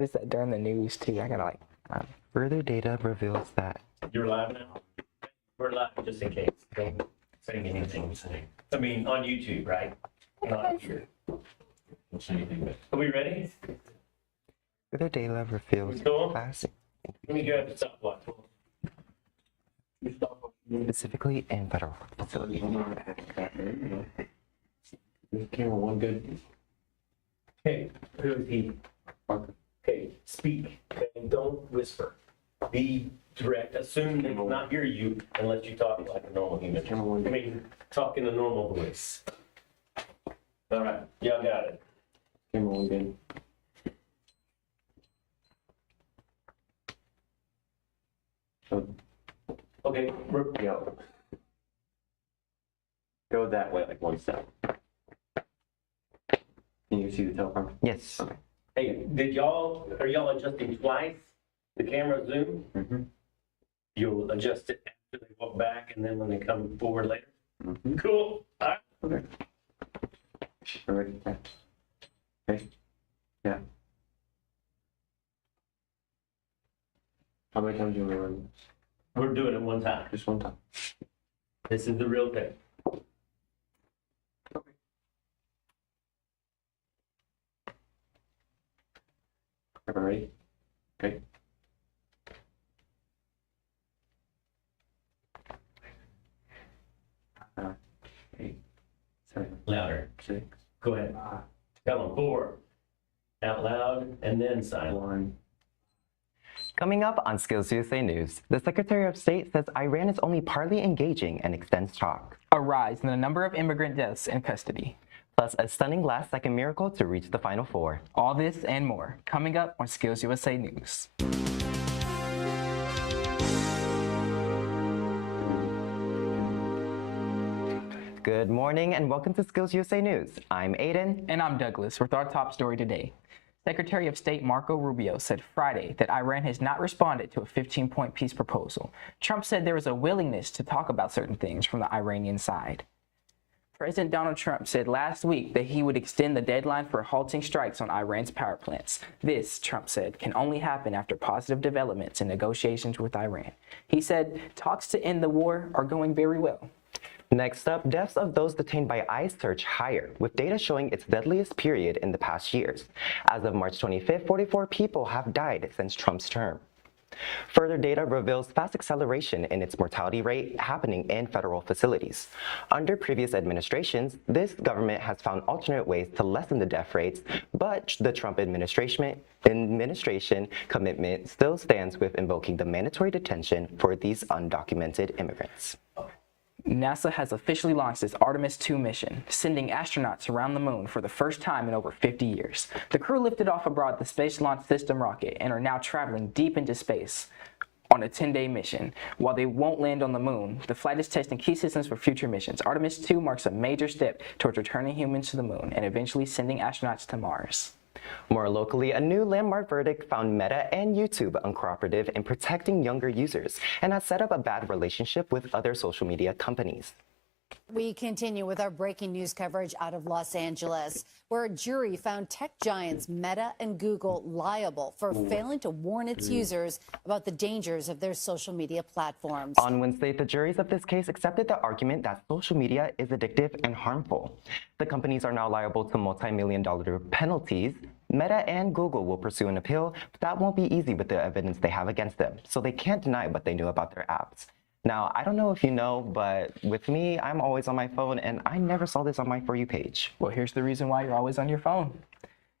Is that during the news too? I gotta like. Further data reveals that. You're live now? We're live just in case. Don't say anything. I mean, on YouTube, right? Not here. Don't say anything. Are we ready? Further data reveals Cool. classic, Let me grab the stopwatch. specifically in federal facilities. Camera one good. Hey, who is he? Hey, speak and don't whisper. Be direct. Assume they will not hear you unless you talk like a normal human. Camera one I good. mean, talk in a normal voice. All right, y'all got it. Camera one good. So, Okay, yo. Go that way, like one step. Can you see the teleprompter? Yes. hey, are y'all adjusting twice? The camera zoom? Mm-hmm. You'll adjust it after they walk back and then when they come forward later? Mm-hmm. Cool. All right. Okay. All right. Yeah. Okay. Yeah. How many times do you want to run this? We're doing it one time. Just one time. This is the real thing. Everybody ready? Okay. 8, 7, Louder. 6, Go ahead. 5, Come on, 4. Out loud and then silent. 1. Coming up on Skills USA News, the Secretary of State says Iran is only partly engaging and extends talk. A rise in the number of immigrant deaths in custody. Plus a stunning last-second miracle to reach the Final Four. All this and more coming up on Skills USA News. Good morning and welcome to Skills USA News. I'm Adan. And I'm Douglas with our top story today. Secretary of State Marco Rubio said Friday that Iran has not responded to a 15-point peace proposal. Trump said there is a willingness to talk about certain things from the Iranian side. President Donald Trump said last week that he would extend the deadline for halting strikes on Iran's power plants. This, Trump said, can only happen after positive developments in negotiations with Iran. He said talks to end the war are going very well. Next up, deaths of those detained by ICE surge higher, with data showing its deadliest period in the past years. As of March 25th, 44 people have died since Trump's term. Further data reveals fast acceleration in its mortality rate happening in federal facilities. Under previous administrations, this government has found alternate ways to lessen the death rates, but the Trump administration commitment still stands with invoking the mandatory detention for these undocumented immigrants. NASA has officially launched its Artemis 2 mission, sending astronauts around the moon for the first time in over 50 years. The crew lifted off aboard the Space Launch System rocket and are now traveling deep into space on a 10-day mission. While they won't land on the moon, the flight is testing key systems for future missions. Artemis 2 marks a major step towards returning humans to the moon and eventually sending astronauts to Mars. More locally, a new landmark verdict found Meta and YouTube uncooperative in protecting younger users and has set up a bad relationship with other social media companies. We continue with our breaking news coverage out of Los Angeles, where a jury found tech giants Meta and Google liable for failing to warn its users about the dangers of their social media platforms. On Wednesday, the juries of this case accepted the argument that social media is addictive and harmful. The companies are now liable to multi-million-dollar penalties. Meta and Google will pursue an appeal, but that won't be easy with the evidence they have against them, so they can't deny what they knew about their apps. Now, I don't know if you know, but with me, I'm always on my phone, and I never saw this on my For You page. Well, here's the reason why you're always on your phone.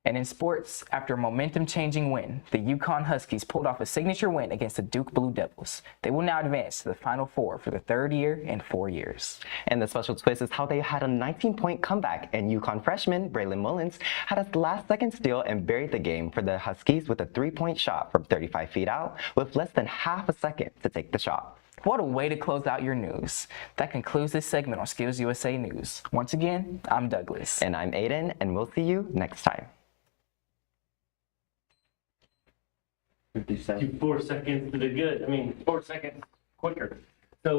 And in sports, after a momentum-changing win, the UConn Huskies pulled off a signature win against the Duke Blue Devils. They will now advance to the Final Four for the third year in 4 years. And the special twist is how they had a 19-point comeback, and UConn freshman Braylon Mullins had a last-second steal and buried the game for the Huskies with a 3-point shot from 35 feet out with less than half a second to take the shot. What a way to close out your news. That concludes this segment on Skills USA News. Once again, I'm Douglas. And I'm Adan, and we'll see you next time. 57. 4 seconds to the good. 4 seconds quicker. So